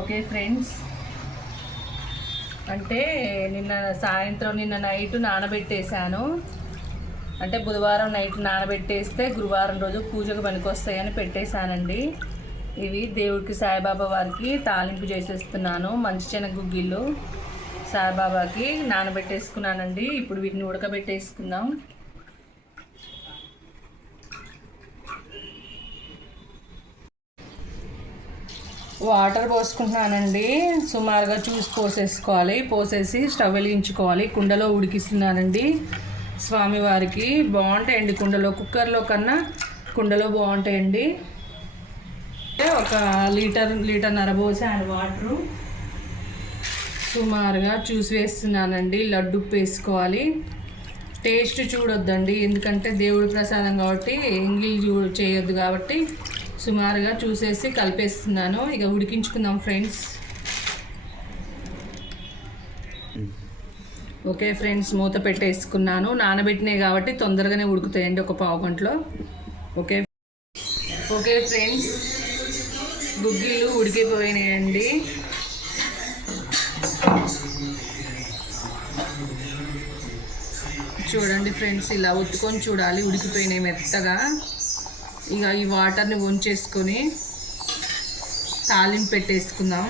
Okay friends. అంటే నిన్న సాయంత్రం నిన్న నైట్ నానబెట్టేశాను. అంటే బుధవారం నైట్ నానబెట్టేస్తే గురువారం రోజు పూజకు పనికొస్తాయని పెట్టేశానండి. ఇవి దేవుడికి సాయిబాబా వారికి తాలింపు చేసేస్తున్నాను మంచి గుగ్గిళ్ళు సాయిబాబాకి నానబెట్టేసుకున్నానండి. ఇప్పుడు వీటిని ఉడకబెట్టేసుకుందాం. వాటర్ పోసుకుంటున్నానండి. సుమారుగా చూసి పోసేసుకోవాలి. పోసేసి స్టవ్ వెలిగించుకోవాలి. కుండలో ఉడికిస్తున్నానండి స్వామివారికి. బాగుంటాయండి కుండలో. కుక్కర్లో కన్నా కుండలో బాగుంటాయండి. ఒక లీటర్ లీటర్ నరబోసాను వాటరు. సుమారుగా చూసి వేస్తున్నానండి. లడ్డు ఉప్పు వేసుకోవాలి టేస్ట్ చూడొద్దండి. ఎందుకంటే దేవుడి ప్రసాదం కాబట్టి ఎంగిల్ చూ చేయొద్దు కాబట్టి సుమారుగా చూసేసి కలిపేస్తున్నాను. ఇక ఉడికించుకుందాం ఫ్రెండ్స్. ఓకే ఫ్రెండ్స్ మూత పెట్టేసుకున్నాను. నానబెట్టినాయి కాబట్టి తొందరగానే ఉడుకుతాయండి ఒక పావు గంటలో. ఓకే. ఓకే ఫ్రెండ్స్ గుగ్గిళ్ళు ఉడికిపోయినాయండి. చూడండి ఫ్రెండ్స్ ఇలా ఒత్తుకొని చూడాలి. ఉడికిపోయినాయి మెత్తగా. ఇక ఈ వాటర్ని వంచేసుకొని తాలింపు పెట్టేసుకుందాం.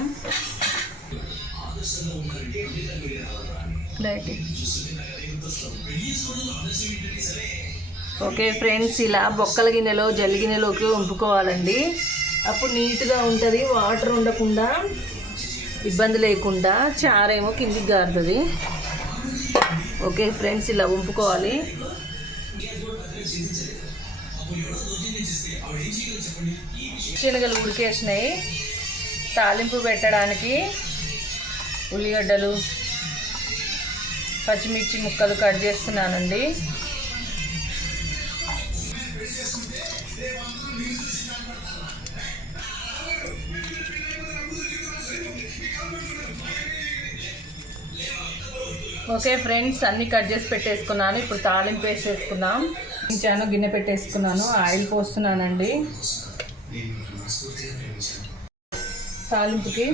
ఓకే ఫ్రెండ్స్ ఇలా బొక్కల గిన్నెలో జల్లి గిన్నెలోకి వంపుకోవాలండి అప్పుడు నీట్గా ఉంటుంది వాటర్ ఉండకుండా ఇబ్బంది లేకుండా చారేమో కిందికి గారుతుంది. ఓకే ఫ్రెండ్స్ ఇలా వంపుకోవాలి శనగలు ఉడికేసినాయి. తాలింపు పెట్టడానికి ఉల్లిగడ్డలు పచ్చిమిర్చి ముక్కలు కట్ చేస్తున్నానండి. ఓకే ఫ్రెండ్స్ అన్నీ కట్ చేసి పెట్టేసుకున్నాను. ఇప్పుడు తాలింపు వేసేసుకుందాం. ఇంచాను గిన్నె పెట్టేసుకున్నాను ఆయిల్ పోస్తున్నానండి. తాలింపుకి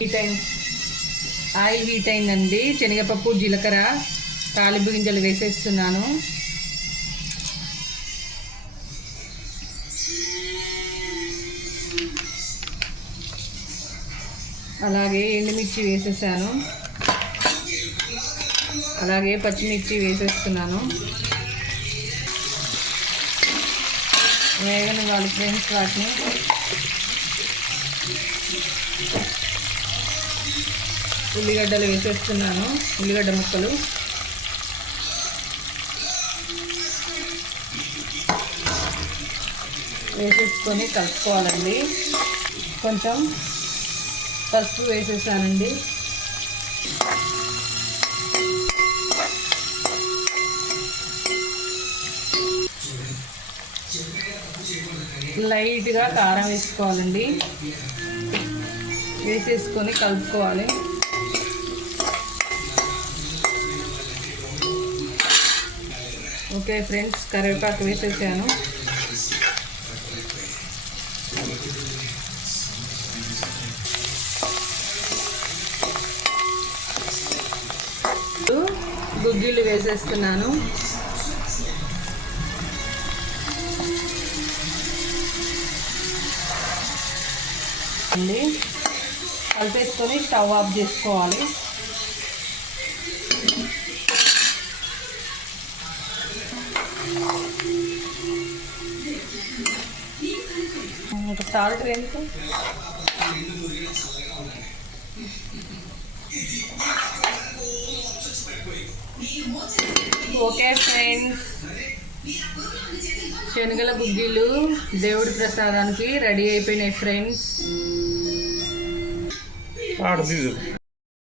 హీట్ అయింది. ఆయిల్ హీట్ అయిందండి. శనగపప్పు జీలకర్ర తాలింపు గింజలు వేసేస్తున్నాను. అలాగే ఎండుమిర్చి వేసేసాను. అలాగే పచ్చిమిర్చి వేసేస్తున్నాను. వేగని వాళ్ళు ఫ్రెండ్స్ వాటిని. ఉల్లిగడ్డలు వేసేస్తున్నాను ఉల్లిగడ్డ ముక్కలు. వేసేసుకొని కలుపుకోవాలండి. కొంచెం పసుపు వేసేసానండి. లైట్గా కారం వేసుకోవాలండి. వేసేసుకొని కలుపుకోవాలి. ఓకే ఫ్రెండ్స్ కరివేపాకు వేసేసాను. గుగ్గిళ్ళు వేసేస్తున్నాను అండి కలిపేసుకొని స్టవ్ ఆఫ్ చేసుకోవాలి ఇంకా Thank you. ఓకే ఫ్రెండ్స్ శనగల గుగ్గిలు దేవుడి ప్రసాదానికి రెడీ అయిపోయినాయి ఫ్రెండ్స్